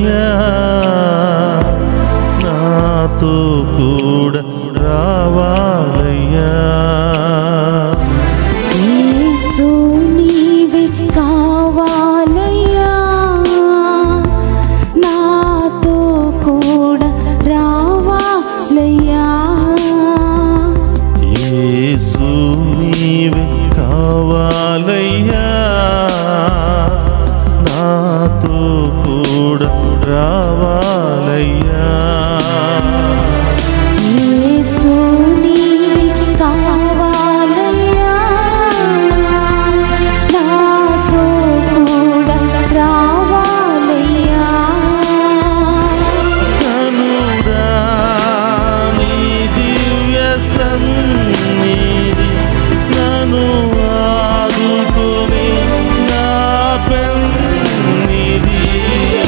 రావాలయ్యా, నాతో కూడా రావాలయ్యా. యేసు నీవే కావాలయ్యా, నాతో కూడా రావాలయ్యా. యేసు నీవే కావాలయ్యా, నాతో కూడా రావాలయ్యా. యేసు నీవే కావాలయ్యా, నాతో కూడా రావాలయ్యా. కనురా నీ దివ్య సన్నిధి, నన్ను ఆదుకొని నా పెన్నిధి.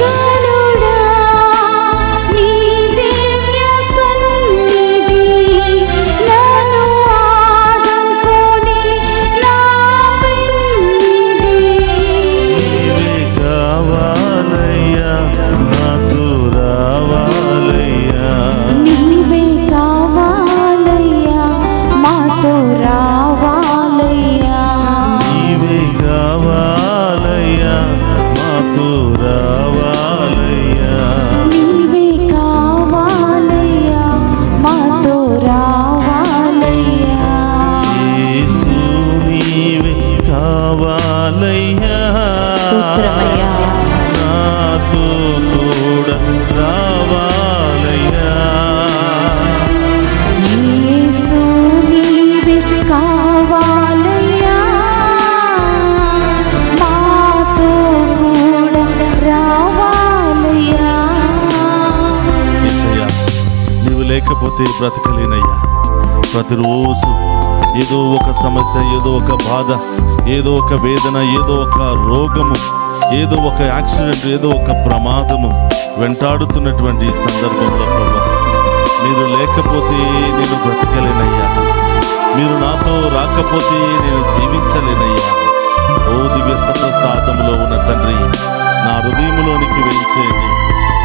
కనుడా నీ దివ్య సన్నిధి, నన్ను ఆదుకొని నా పెన్నిధి. నీవే కావాలయ్యా, నాతో రావాలయ్యా. నీవే కావాలయ్యా, మాతో రావాలయ్యా. నీవే కావాలయ్యా, మాతో రావాలయ్యా. నీవే కావాలయ్యా, మాతో రావాలయ్యా. యేసు నీవే కావాలయ్యా, స్తోత్రమయ్యా. నాతో కూడా రావాలయ్యా. యేసు నీవే కావాలయ్యా, మాతో కూడా రావాలయ్యా. యేసయ్యా, నీవు లేకపోతే బ్రతకలేనయ్యా. ప్రతిరోజు ఏదో ఒక సమస్య, ఏదో ఒక బాధ, ఏదో ఒక వేదన, ఏదో ఒక రోగము, ఏదో ఒక యాక్సిడెంట్, ఏదో ఒక ప్రమాదము వెంటాడుతున్నటువంటి ఈ సందర్భంలో ప్రభా, మీరు లేకపోతే నేను బ్రతకలేనయ్యా. మీరు నాతో రాకపోతే నేను జీవించలేనయ్యా. ఓ దివ్య సప్రసాదములో ఉన్న తండ్రి, నా హృదయంలోనికి వేయించేయండి,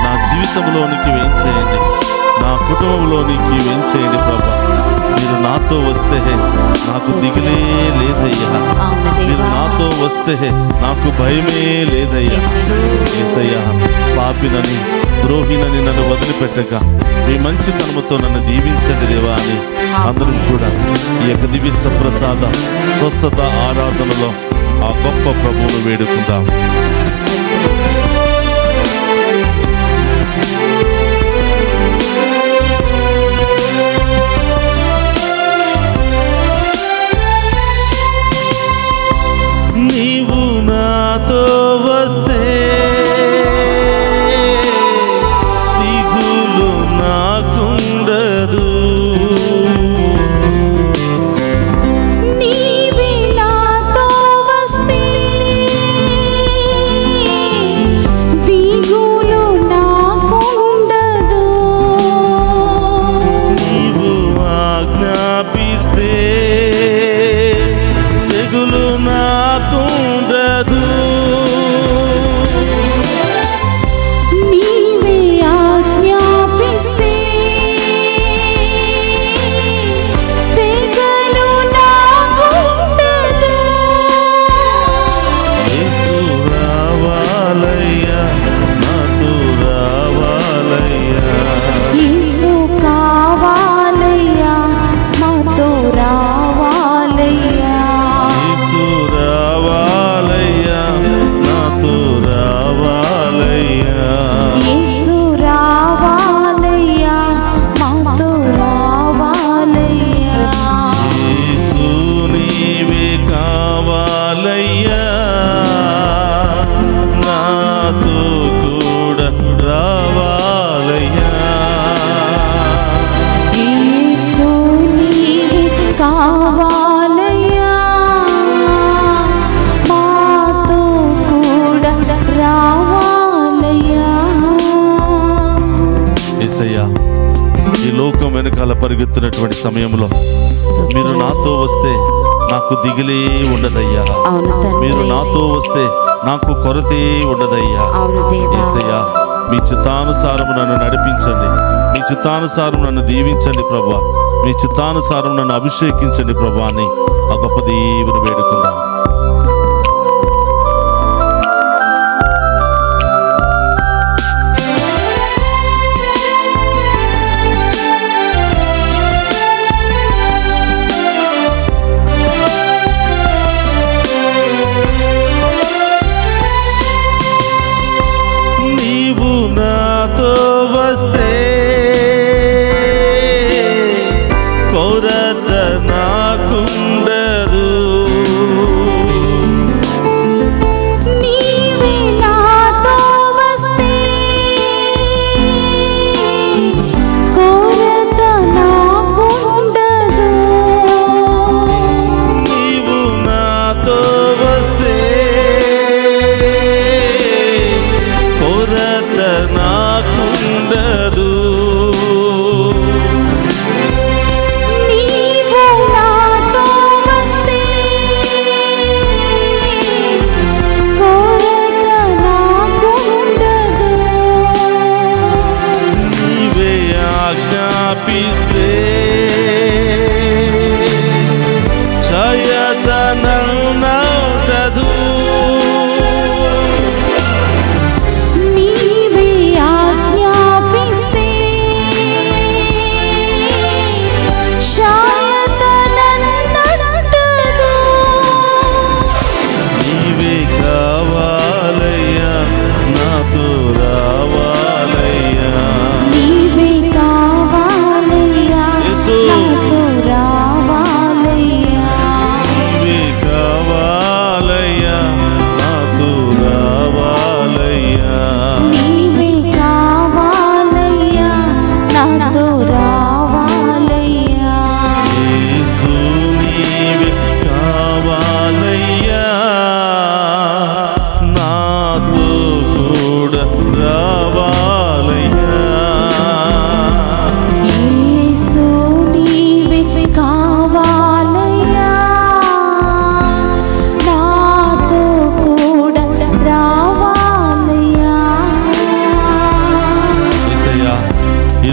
నా జీవితంలోనికి వేయించేయండి, నా కుటుంబంలోనికి వేయించేయండి ప్రభా. మీరు నాతో వస్తే నాకు దిగులే లేదయ్యా. అవును మీరు దేవా. నాతో వస్తే నాకు భయమే లేదయ్యా. యేసయ్యా, పాపినని ద్రోహినని నన్ను వదిలిపెట్టక మీ మంచితనముతో నన్ను దీవించండి దేవా అని అందరం కూడా ఈ యొక్క దివ్య సప్రసాద స్వస్థత ఆరాధనలో ఆ గొప్ప ప్రభువును వేడుకుందాం. నీవు నాతో వస్తే దిగులు నాకుండదు. నీవే నాతో వస్తే దిగులు నాకుండదు. నీవు ఆజ్ఞాపిస్తే తెగులు నాకుండదు. నీవే ఆజ్ఞాపిస్తే తెగులు నాకుండదు. యేసు రావాలయ్యా, నాతో రావాలయ్యా. యేసు కావాలయ్యా, మాతో రావాలయ్యా. యేసు రావాలయ్యా, నాతో రావాలయ్యా. యేసు రావాలయ్యా, మాతో రావాలయ్యా. యేసు నీవే కావాలయ్యా, నాతో కూడా రావాలయ్యా. యేసు నీవే కావాలయ్యా, మాతో కూడా రావాలయ్యా. యేసయ్యా, ఈ లోకం వెనకాల పరిగెత్తున్నటువంటి సమయంలో మీరు నాతో వస్తే నాకు దిగులే ఉండదయ్యా. అవును తండ్రి. మీరు నాతో వస్తే నాకు కొరతే ఉండదయ్యా. అవును దేవా. యేసయ్యా, మీ చిత్తానుసారం నన్ను నడిపించండి. మీ చిత్తానుసారం నన్ను దీవించండి ప్రభా. మీ చిత్తానుసారం నన్ను అభిషేకించండి ప్రభా అని ఆ గొప్ప దేవుని వేడుకుందాం.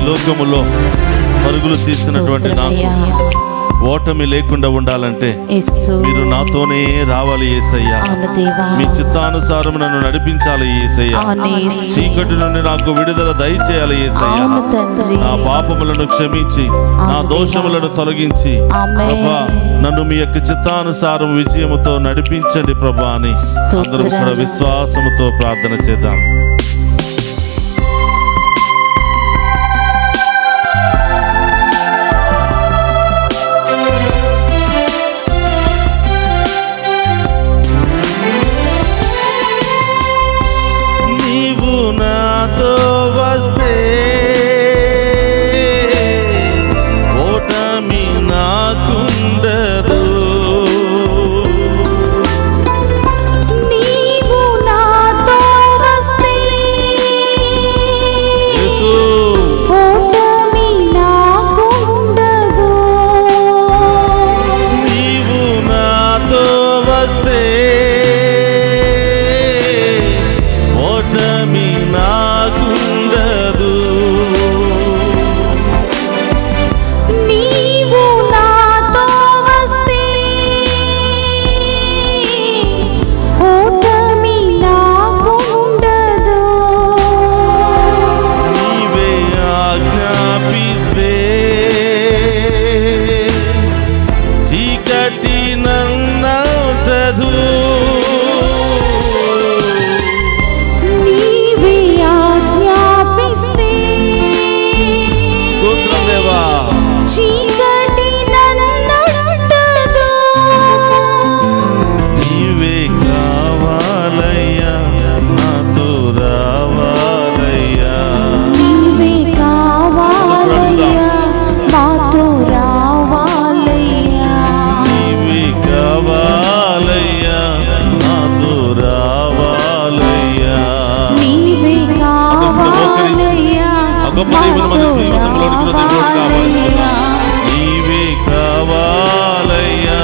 లోకములో పరుగులు తీస్తున్నటువంటి నాకు ఓటమి లేకుండా ఉండాలంటే మీరు నాతోనే రావాలి యేసయ్యా. మీ చిత్తానుసారం నన్ను నడిపించాలి యేసయ్యా. చీకటి నుండి నాకు విడుదల దయచేయాలి యేసయ్యా. నా పాపములను క్షమించి నా దోషములను తొలగించి ప్రభా నన్ను మీ యొక్క చిత్తానుసారం విజయముతో నడిపించండి ప్రభా అని అందరం కూడా విశ్వాసముతో ప్రార్థన చేద్దాం. నీవే కావాలయ్యా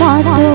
మాతో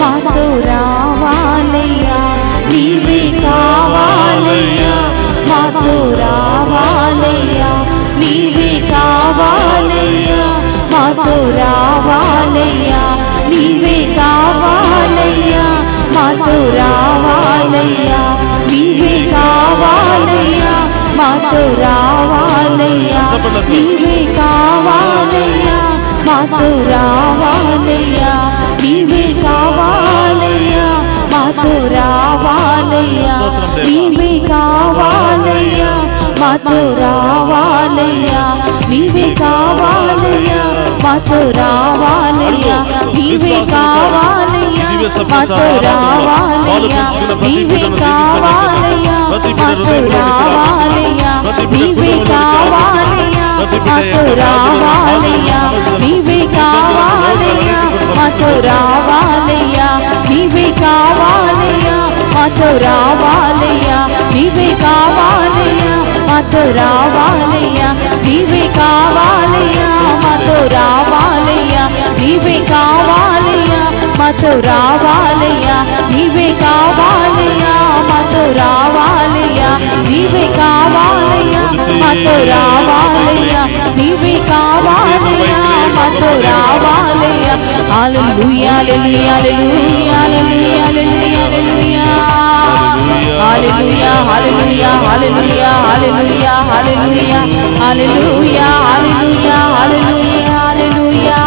మాతో రావాలయ్యా నీవే కావాలయ్యా మాతో రావాలయ్యా నీవే కావాలయ్యా మాతో రావాలయ్యా నీవే కావాలయ్యా మాతో రావాలయ్యా నీవే కావాలయ్యా మాతో రావాలయ్యా నీవే కావాలయ్యా మాతో రావాలయ్యా నీవే కావాలయ్యా మాతో రావాలయ్యా నీవే కావాలయ్యా మాతో రావాలయ్యా నీవే కావాలయ్యా మాతో రావాలయ్యా నీవే కావాలయ్యా మాతో రావాలయ్యా నీవే కావాలయ్యా మాతో రావాలయ్యా నీవే కావాలయ్యా మాతో రావాలయ్యా నీవే కావాలయ్యా మాతో రావాలయ్యా నీవే కావాలయ్యా మాతో రావాలయ్యా నీవే కావాలయ్యా మాతో రావాలయ్యా నీవే కావాలయ్యా మాతో రావాలయ్యా నీవే కావాలయ్యా మాతో రావాలయ్యా నీవే కావాలయ్యా మాతో రావాలయ్యా నీవే కావాలయ్యా మాతో రావాలయ్యా నీవే కావాలయ్యా మాతో రావాలయ్యా హల్లెలూయా హల్లెలూయా హల్లెలూయా హల్లెలూయా హల్లెలూయా హల్లెలూయా హల్లెలూయా హల్లెలూయా హల్లెలూయా హల్లెలూయా హల్లెలూయా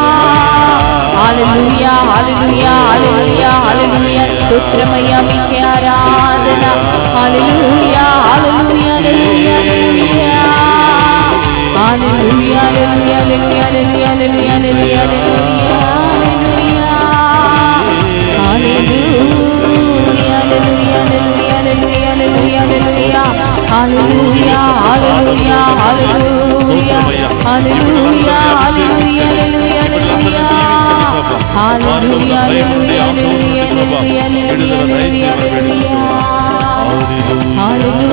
హల్లెలూయా హల్లెలూయా హల్లెలూయా హల్లెలూయా స్తోత్రమయ్యా మీకే ఆరాధన హల్లెలూయా హల్లెలూయా హల్లెలూయా హల్లెలూయా హల్లెలూయా హల్లెలూయా హల్లెలూయా హల్లెలూయా Hallelujah, hallelujah, hallelujah, hallelujah, hallelujah, hallelujah, hallelujah,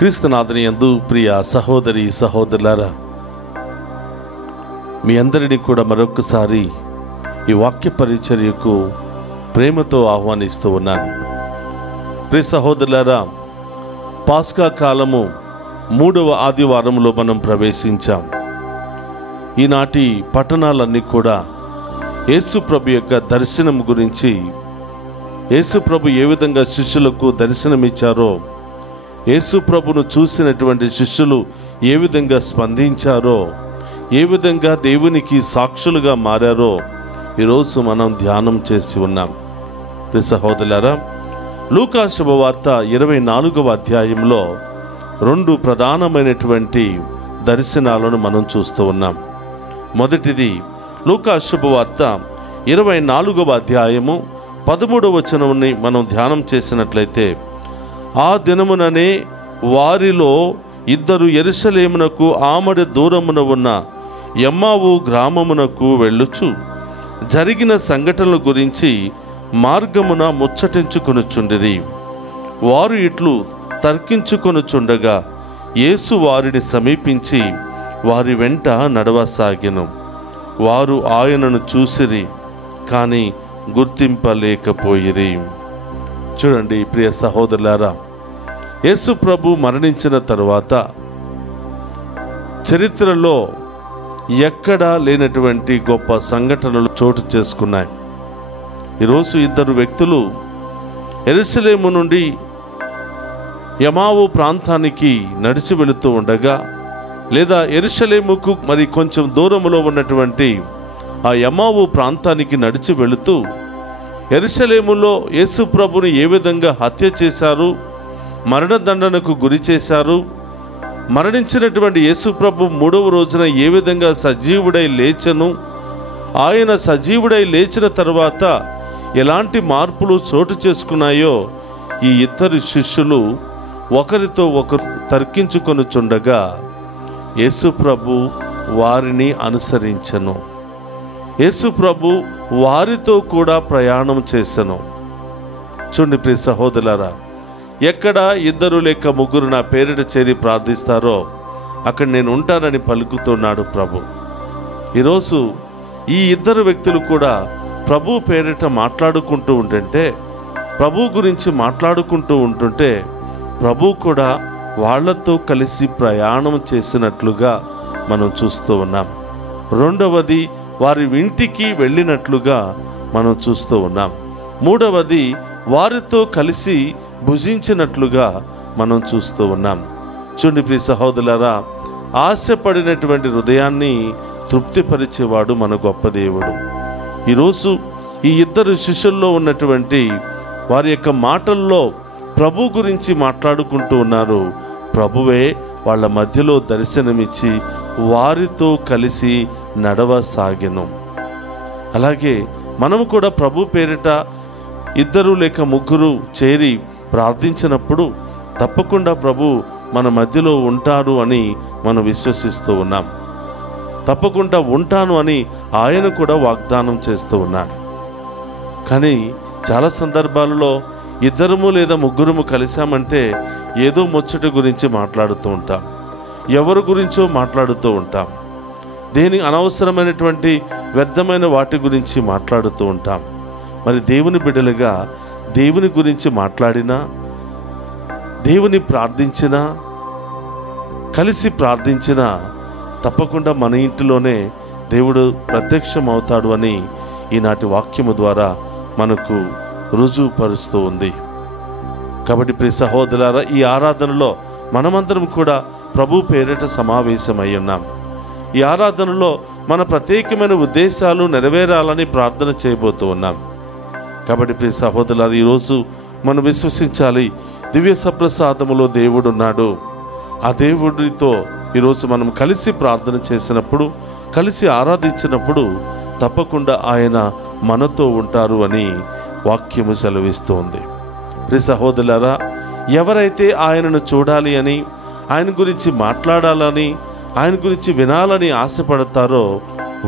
క్రీస్తునాథుని యందు ప్రియ సహోదరి సహోదరులారా, మీ అందరినీ కూడా మరొకసారి ఈ వాక్య పరిచర్యకు ప్రేమతో ఆహ్వానిస్తూ ఉన్నాను. ప్రియ సహోదరులారా, పాస్కా కాలము 3వ ఆదివారంలో మనం ప్రవేశించాం. ఈనాటి పట్టణాలన్నీ కూడా యేసు ప్రభు యొక్క దర్శనం గురించి, యేసు ప్రభు ఏ విధంగా శిష్యులకు దర్శనమిచ్చారో, యేసు ప్రభును చూసినటువంటి శిష్యులు ఏ విధంగా స్పందించారో, ఏ విధంగా దేవునికి సాక్షులుగా మారారో ఈరోజు మనం ధ్యానం చేసి ఉన్నాం. ప్రియ సహోదరులారా, లూకా శుభవార్త 24వ అధ్యాయంలో 2 ప్రధానమైనటువంటి దర్శనాలను మనం చూస్తూ ఉన్నాం. మొదటిది లూకా శుభవార్త 24వ అధ్యాయము 13వ వచనాన్ని మనం ధ్యానం చేసినట్లయితే, ఆ దినముననే వారిలో 2 యెరూషలేమునకు ఆమడ దూరమున ఉన్న ఎమ్మావు గ్రామమునకు వెళ్ళుచు జరిగిన సంఘటనల గురించి మార్గమున ముచ్చటించుకొనుచుండిరి. వారు ఇట్లు తర్కించుకొనుచుండగా యేసు వారిని సమీపించి వారి వెంట నడవసాగెను. వారు ఆయనను చూసిరి, కానీ గుర్తింపలేకపోయిరి. చూడండి ప్రియ సహోదరులారా, యేసు ప్రభు మరణించిన తరువాత చరిత్రలో ఎక్కడా లేనటువంటి గొప్ప సంఘటనలు చోటు చేసుకున్నాయి. ఈరోజు ఇద్దరు వ్యక్తులు యెరూషలేము నుండి ఎమావు ప్రాంతానికి నడిచి వెళుతూ ఉండగా, లేదా యెరూషలేముకు మరి కొంచెం దూరంలో ఉన్నటువంటి ఆ ఎమావు ప్రాంతానికి నడిచి వెళుతూ యెరూషలేములో యేసు ప్రభుని ఏ విధంగా హత్య చేశారు, మరణదండనకు గురి చేశారు, మరణించినటువంటి యేసు ప్రభు 3వ రోజున ఏ విధంగా సజీవుడై లేచెను, ఆయన సజీవుడై లేచిన తర్వాత ఎలాంటి మార్పులు చోటు చేసుకున్నాయో ఈ ఇద్దరు శిష్యులు ఒకరితో ఒకరు తర్కించుకొనుచుండగా యేసు ప్రభు వారిని అనుసరించెను. యేసు ప్రభు వారితో కూడా ప్రయాణం చేసెను. చూడండి ప్రియ సహోదరులారా, ఎక్కడ ఇద్దరు లేక ముగ్గురు నా పేరిట చేరి ప్రార్థిస్తారో అక్కడ నేను ఉంటానని పలుకుతున్నాడు ప్రభు. ఈరోజు ఈ ఇద్దరు వ్యక్తులు కూడా ప్రభు పేరిట మాట్లాడుకుంటూ ఉంటుంటే, ప్రభు గురించి మాట్లాడుకుంటూ ఉంటుంటే ప్రభు కూడా వాళ్లతో కలిసి ప్రయాణం చేసినట్లుగా మనం చూస్తూ ఉన్నాం. రెండవది, వారి ఇంటికి వెళ్ళినట్లుగా మనం చూస్తూ ఉన్నాం. మూడవది, వారితో కలిసి భుజించినట్లుగా మనం చూస్తూ ఉన్నాం. చూడండి ప్రియ సహోదరులారా, ఆశపడినటువంటి హృదయాన్ని తృప్తిపరిచేవాడు మన గొప్ప దేవుడు. ఈరోజు ఈ ఇద్దరు శిష్యుల్లో ఉన్నటువంటి వారి యొక్క మాటల్లో ప్రభు గురించి మాట్లాడుకుంటూ ఉన్నారు. ప్రభువే వాళ్ళ మధ్యలో దర్శనమిచ్చి వారితో కలిసి నడవసాగెను. అలాగే మనము కూడా ప్రభు పేరిట ఇద్దరు లేక ముగ్గురు చేరి ప్రార్థించినప్పుడు తప్పకుండా ప్రభు మన మధ్యలో ఉంటారు అని మనం విశ్వసిస్తూ ఉన్నాం. తప్పకుండా ఉంటాను అని ఆయన కూడా వాగ్దానం చేస్తూ ఉన్నాడు. కానీ చాలా సందర్భాలలో ఇద్దరము లేదా ముగ్గురము కలిసామంటే ఏదో ముచ్చట గురించి మాట్లాడుతూ ఉంటాం, ఎవరి గురించో మాట్లాడుతూ ఉంటాం, దేని అనవసరమైనటువంటి వ్యర్థమైన వాటి గురించి మాట్లాడుతూ ఉంటాం. మరి దేవుని బిడ్డలుగా దేవుని గురించి మాట్లాడినా, దేవుని ప్రార్థించినా, కలిసి ప్రార్థించినా తప్పకుండా మన ఇంటిలోనే దేవుడు ప్రత్యక్షమవుతాడు అని ఈనాటి వాక్యము ద్వారా మనకు రుజువుపరుస్తూ ఉంది. కాబట్టి ప్రియ సహోదరులారా, ఈ ఆరాధనలో మనమందరం కూడా ప్రభు పేరిట సమావేశమై ఉన్నాం. ఈ ఆరాధనలో మన ప్రత్యేకమైన ఉద్దేశాలు నెరవేరాలని ప్రార్థన చేయబోతూ ఉన్నాం. కాబట్టి ప్రియ సహోదరులారా, ఈరోజు మనం విశ్వసించాలి, దివ్య సప్రసాదములో దేవుడు ఉన్నాడు. ఆ దేవుడితో ఈరోజు మనం కలిసి ప్రార్థన చేసినప్పుడు, కలిసి ఆరాధించినప్పుడు తప్పకుండా ఆయన మనతో ఉంటారు అని వాక్యము సెలవిస్తోంది. ప్రియ సహోదరులారా, ఎవరైతే ఆయనను చూడాలి అని, ఆయన గురించి మాట్లాడాలని, ఆయన గురించి వినాలని ఆశపడతారో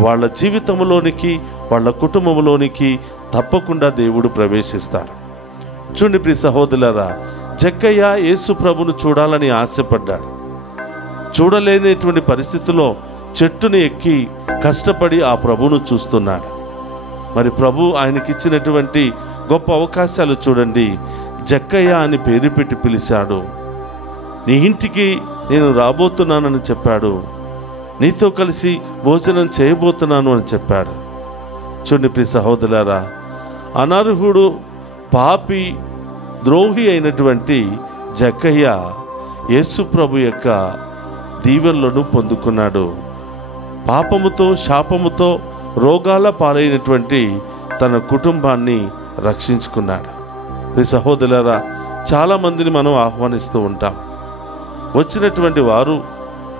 వాళ్ళ జీవితంలోనికి, వాళ్ళ కుటుంబంలోనికి తప్పకుండా దేవుడు ప్రవేశిస్తాడు. చూడండి ప్రియ సహోదరులారా, జక్కయ్య యేసు ప్రభును చూడాలని ఆశపడ్డాడు. చూడలేనటువంటి పరిస్థితిలో చెట్టుని ఎక్కి కష్టపడి ఆ ప్రభువును చూస్తున్నాడు. మరి ప్రభు ఆయనకిచ్చినటువంటి గొప్ప అవకాశాలు చూడండి. జక్కయ్య అని పేరు పెట్టి పిలిచాడు. నీ ఇంటికి నేను రాబోతున్నానని చెప్పాడు. నీతో కలిసి భోజనం చేయబోతున్నాను అని చెప్పాడు. చూడండి ప్రియ సహోదరులారా, అనర్హుడు, పాపి, ద్రోహి అయినటువంటి జక్కయ్య యేసు ప్రభు యొక్క దీవెనలను పొందుకున్నాడు. పాపముతో, శాపముతో, రోగాల పాలైనటువంటి తన కుటుంబాన్ని రక్షించుకున్నాడు. ప్రియ సహోదరులారా, చాలామందిని మనం ఆహ్వానిస్తూ ఉంటాం. వచ్చినటువంటి వారు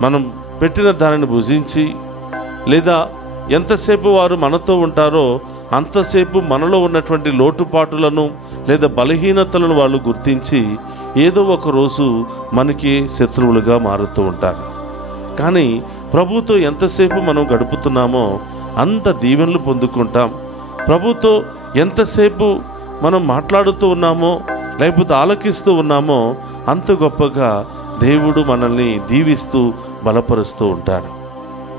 మనం పెట్టిన దానిని భుజించి, లేదా ఎంతసేపు వారు మనతో ఉంటారో అంతసేపు మనలో ఉన్నటువంటి లోటుపాటులను లేదా బలహీనతలను వాళ్ళు గుర్తించి ఏదో ఒక రోజు మనకి శత్రువులుగా మారుతూ ఉంటారు. కానీ ప్రభుతో ఎంతసేపు మనం గడుపుతున్నామో అంత దీవెనలు పొందుకుంటాం. ప్రభుతో ఎంతసేపు మనం మాట్లాడుతూ ఉన్నామో లేకపోతే ఆలకిస్తూ ఉన్నామో అంత గొప్పగా దేవుడు మనల్ని దీవిస్తూ బలపరుస్తూ ఉంటాడు.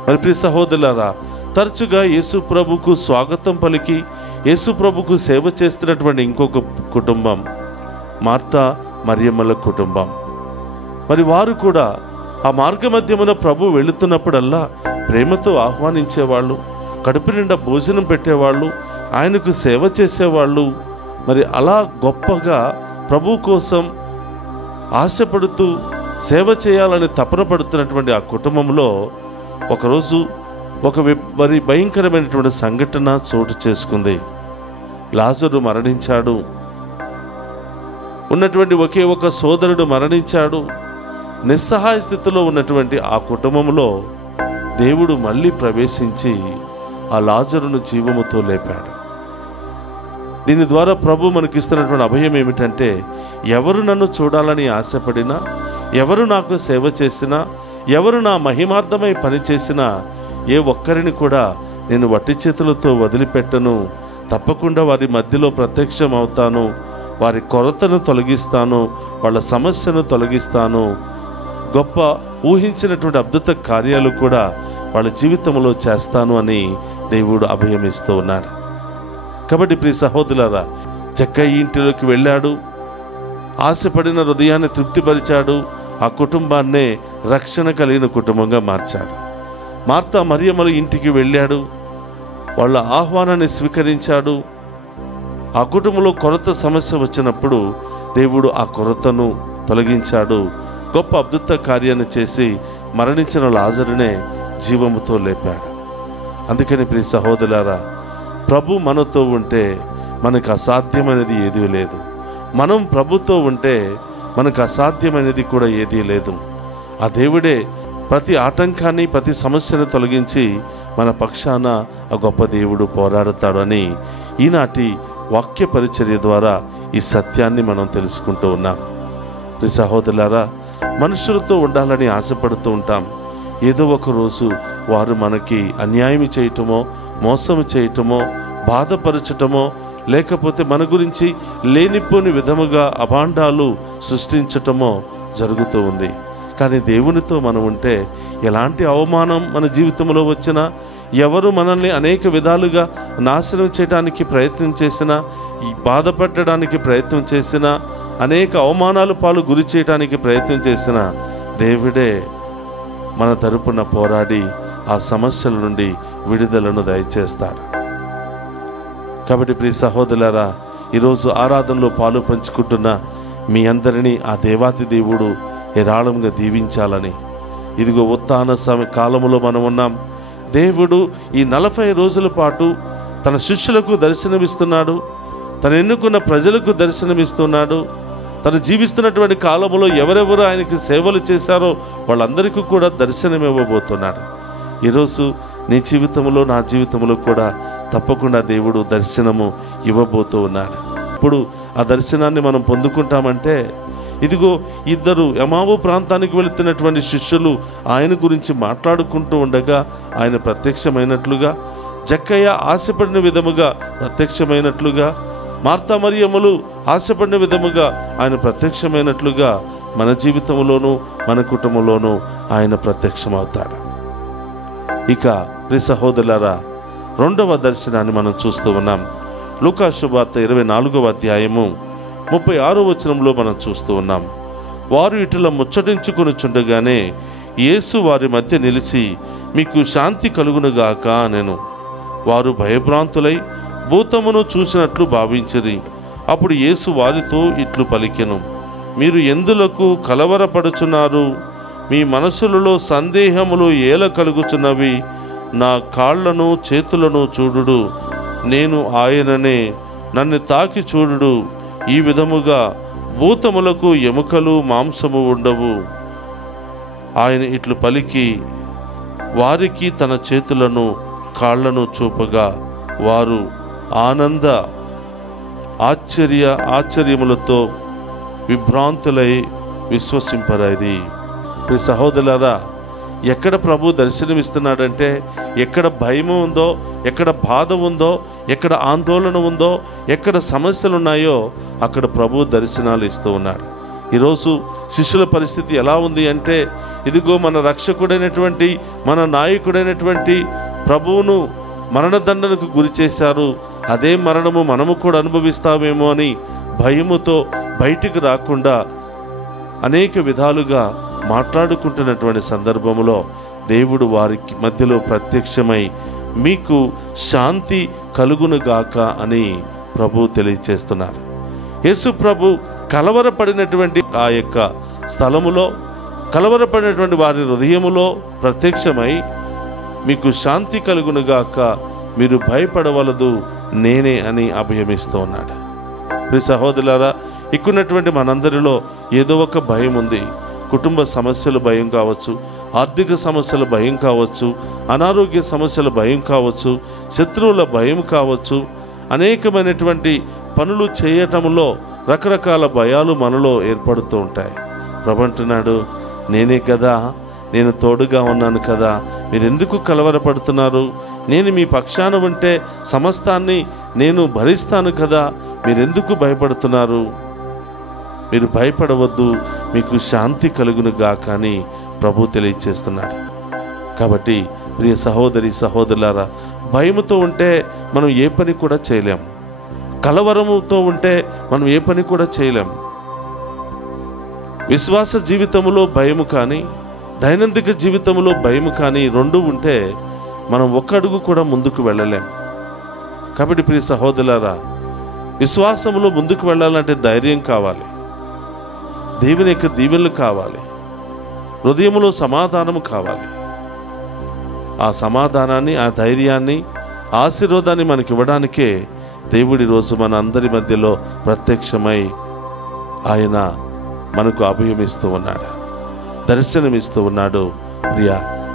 మరి ప్రియ సహోదరులారా, తరచుగా యేసు ప్రభుకు స్వాగతం పలికి యేసు ప్రభుకు సేవ చేస్తున్నటువంటి ఇంకొక కుటుంబం మార్తా మరియమ్మల కుటుంబం. మరి వారు కూడా ఆ మార్గ మధ్యమున ప్రభు వెళుతున్నప్పుడల్లా ప్రేమతో ఆహ్వానించేవాళ్ళు, కడుపు నిండా భోజనం పెట్టేవాళ్ళు, ఆయనకు సేవ చేసేవాళ్ళు. మరి అలా గొప్పగా ప్రభు కోసం ఆశపడుతూ సేవ చేయాలని తపన పడుతున్నటువంటి ఆ కుటుంబంలో ఒకరోజు మరి భయంకరమైనటువంటి సంఘటన చోటు చేసుకుంది. లాజరు మరణించాడు. ఉన్నటువంటి ఒకే ఒక సోదరుడు మరణించాడు. నిస్సహాయ స్థితిలో ఉన్నటువంటి ఆ కుటుంబంలో దేవుడు మళ్ళీ ప్రవేశించి ఆ లాజరును జీవముతో లేపాడు. దీని ద్వారా ప్రభు మనకిస్తున్నటువంటి అభయం ఏమిటంటే, ఎవరు నన్ను చూడాలని ఆశపడినా, ఎవరు నాకు సేవ చేసినా, ఎవరు నా మహిమార్థమై పనిచేసినా ఏ ఒక్కరిని కూడా నేను వట్టి చేతులతో వదిలిపెట్టను. తప్పకుండా వారి మధ్యలో ప్రత్యక్షం అవుతాను, వారి కొరతను తొలగిస్తాను, వాళ్ళ సమస్యను తొలగిస్తాను. గొప్ప ఊహించినటువంటి అద్భుత కార్యాలు కూడా వాళ్ళ జీవితంలో చేస్తాను అని దేవుడు అభయమిస్తూ ఉన్నాడు. కాబట్టి ప్రియ సహోదరులారా, జక్కయ్య ఇంటిలోకి వెళ్ళాడు, ఆశపడిన హృదయాన్ని తృప్తిపరిచాడు, ఆ కుటుంబాన్నే రక్షణ కలిగిన కుటుంబంగా మార్చాడు. మార్తా మరియమ్మల ఇంటికి వెళ్ళాడు, వాళ్ళ ఆహ్వానాన్ని స్వీకరించాడు. ఆ కుటుంబంలో కొరత సమస్య వచ్చినప్పుడు దేవుడు ఆ కొరతను తొలగించాడు. గొప్ప అద్భుత కార్యాన్ని చేసి మరణించిన లాజరునే జీవముతో లేపాడు. అందుకని ప్రియ సహోదరులారా, ప్రభు మనతో ఉంటే మనకు అసాధ్యమైనది ఏదీ లేదు. మనం ప్రభుతో ఉంటే మనకు అసాధ్యమైనది కూడా ఏదీ లేదు. ఆ దేవుడే ప్రతి ఆటంకాన్ని, ప్రతి సమస్యను తొలగించి మన పక్షాన ఆ గొప్ప దేవుడు పోరాడుతాడని ఈనాటి వాక్య పరిచర్య ద్వారా ఈ సత్యాన్ని మనం తెలుసుకుంటూ ఉన్నాం. ప్రియ సహోదరులారా, మనుషులతో ఉండాలని ఆశపడుతూ ఉంటాం. ఏదో ఒక రోజు వారు మనకి అన్యాయం చేయటమో, మోసం చేయటమో, బాధపరచటమో, లేకపోతే మన గురించి లేనిపోని విధముగా అభాండాలు సృష్టించటమో జరుగుతూ ఉంది. కానీ దేవునితో మనం ఉంటే ఎలాంటి అవమానం మన జీవితంలో వచ్చినా, ఎవరు మనల్ని అనేక విధాలుగా నాశనం చేయడానికి ప్రయత్నం చేసినా, బాధపెట్టడానికి ప్రయత్నం చేసినా, అనేక అవమానాలు పాలు గురి చేయడానికి ప్రయత్నం చేసినా, దేవుడే మన తరపున పోరాడి ఆ సమస్యల నుండి విడుదలను దయచేస్తాడు. కాబట్టి ప్రియ సహోదరులారా, ఈరోజు ఆరాధనలో పాలు పంచుకుంటున్న మీ అందరినీ ఆ దేవాతి దేవుడు ఏరాళంగా దీవించాలని, ఇదిగో ఉత్థాన కాలంలో మనం ఉన్నాం. దేవుడు ఈ 40 రోజుల పాటు తన శిష్యులకు దర్శనమిస్తున్నాడు, తను ఎన్నుకున్న ప్రజలకు దర్శనమిస్తున్నాడు. తను జీవిస్తున్నటువంటి కాలంలో ఎవరెవరు ఆయనకి సేవలు చేశారో వాళ్ళందరికీ కూడా దర్శనం ఇవ్వబోతున్నాడు. ఈరోజు నీ జీవితంలో, నా జీవితంలో కూడా తప్పకుండా దేవుడు దర్శనము ఇవ్వబోతూ ఉన్నాడు. ఇప్పుడు ఆ దర్శనాన్ని మనం పొందుకుంటామంటే, ఇదిగో ఇద్దరు ఎమావు ప్రాంతానికి వెళుతున్నటువంటి శిష్యులు ఆయన గురించి మాట్లాడుకుంటూ ఉండగా ఆయన ప్రత్యక్షమైనట్లుగా, జక్కయ్య ఆశపడిన విధముగా ప్రత్యక్షమైనట్లుగా, మార్తా మరియమ్మలు ఆశపడిన విధముగా ఆయన ప్రత్యక్షమైనట్లుగా మన జీవితంలోనూ మన కుటుంబంలోనూ ఆయన ప్రత్యక్షమవుతాడు. ఇక ప్రియ సహోదరులారా, 2వ దర్శనాన్ని మనం చూస్తూ ఉన్నాం. లూకా శుభవార్త 24వ అధ్యాయము 36వ వచనంలో మనం చూస్తూ ఉన్నాం. వారు ఇటులా ముచ్చటించుకొనుచుండగానే యేసు వారి మధ్య నిలిచి, మీకు శాంతి కలుగునుగాక అనెను. వారు భయభ్రాంతులై భూతమును చూసినట్లు భావించిరి. అప్పుడు యేసు వారితో ఇట్లు పలికెను, మీరు ఎందులకు కలవరపడుచున్నారు? మీ మనసులలో సందేహములు ఏల కలుగుచున్నవి? నా కాళ్లను చేతులను చూడుడు, నేను ఆయననే, నన్ను తాకి చూడుడు. ఈ విధముగా భూతములకు ఎముకలు మాంసము ఉండవు. ఆయన ఇట్లు పలికి వారికి తన చేతులను కాళ్లను చూపగా వారు ఆశ్చర్యములతో విభ్రాంతులై విశ్వసింపరైరి. ప్రియ సహోదరులారా, ఎక్కడ ప్రభు దర్శనమిస్తున్నాడంటే, ఎక్కడ భయం ఉందో, ఎక్కడ బాధ ఉందో, ఎక్కడ ఆందోళన ఉందో, ఎక్కడ సమస్యలు ఉన్నాయో అక్కడ ప్రభు దర్శనాలు ఇస్తూ ఉన్నాడు. ఈరోజు శిష్యుల పరిస్థితి ఎలా ఉంది అంటే, ఇదిగో మన రక్షకుడైనటువంటి, మన నాయకుడైనటువంటి ప్రభువును మరణదండనకు గురి చేశారు, అదే మరణము మనము కూడా అనుభవిస్తామేమో అని భయముతో బయటికి రాకుండా అనేక విధాలుగా మాట్లాడుకుంటున్నటువంటి సందర్భంలో దేవుడు వారికి మధ్యలో ప్రత్యక్షమై మీకు శాంతి కలుగునుగాక అని ప్రభు తెలియచేస్తున్నారు. యేసు ప్రభు కలవరపడినటువంటి ఆ యొక్క స్థలములో, కలవరపడినటువంటి వారి హృదయములో ప్రత్యక్షమై మీకు శాంతి కలుగునుగాక, మీరు భయపడవలదు, నేనే అని అభయమిస్తూ ఉన్నాడు. ప్రియ సహోదరులారా, ఇక్కడున్నటువంటి మనందరిలో ఏదో ఒక భయం ఉంది. కుటుంబ సమస్యల భయం కావచ్చు, ఆర్థిక సమస్యల భయం కావచ్చు, అనారోగ్య సమస్యల భయం కావచ్చు, శత్రువుల భయం కావచ్చు, అనేకమైనటువంటి పనులు చేయటంలో రకరకాల భయాలు మనలో ఏర్పడుతూ ఉంటాయి. ప్రభు అంటున్నాడు, నేనే కదా, నేను తోడుగా ఉన్నాను కదా, మీరు ఎందుకు కలవరపడుతున్నారు? నేను మీ పక్షాన ఉంటే సమస్తాన్ని నేను భరిస్తాను కదా, మీరెందుకు భయపడుతున్నారు? మీరు భయపడవద్దు, మీకు శాంతి కలుగును గాక అని ప్రభు తెలియచేస్తున్నాడు. కాబట్టి ప్రియ సహోదరి సహోదరులారా, భయముతో ఉంటే మనం ఏ పని కూడా చేయలేం. కలవరముతో ఉంటే మనం ఏ పని కూడా చేయలేం. విశ్వాస జీవితంలో భయము కానీ, దైనందిక జీవితంలో భయము కానీ రెండు ఉంటే మనం ఒక్క అడుగు కూడా ముందుకు వెళ్ళలేం. కాబట్టి ప్రియ సహోదరులారా, విశ్వాసంలో ముందుకు వెళ్ళాలంటే ధైర్యం కావాలి, దేవుని యొక్క దీవెనలు కావాలి, హృదయంలో సమాధానము కావాలి. ఆ సమాధానాన్ని, ఆ ధైర్యాన్ని, ఆశీర్వాదాన్ని మనకి ఇవ్వడానికే దేవుడి రోజు మన అందరి మధ్యలో ప్రత్యక్షమై ఆయన మనకు అభయమిస్తూ ఉన్నాడు, దర్శనమిస్తూ ఉన్నాడు. ప్రియ